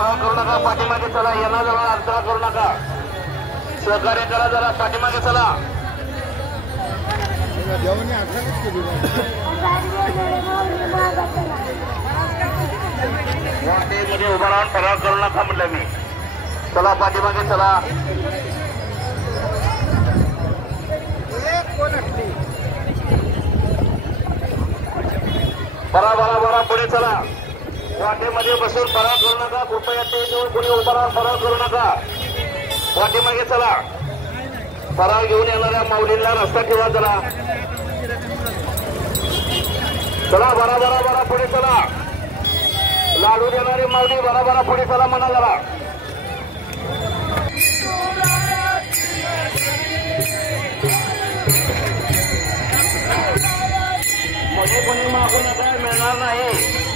फराव करू नका, पाठीमागे चला. यांना जरा अडथळा करू नका, सहकार्य करा जरा. पाठीमागे चला. मध्ये उभा राहून फराव करू नका म्हटलं मी. चला पाठीमागे चला. बरा बरा बरा पुढे चला. वाटेमध्ये बसून फराव करू नका. कृपया ते जवळ कोणी उभा राहून फराव करू नका. वाटेमागे चला. फराव घेऊन येणाऱ्या माऊलींना रस्ता ठेवा जरा. चला बरा बरा बरा पुढे चला. लाडू देणारे माऊली बरा बरा पुढे चला म्हणा जरा. मध्ये कोणी मागू नका, मिळणार नाही.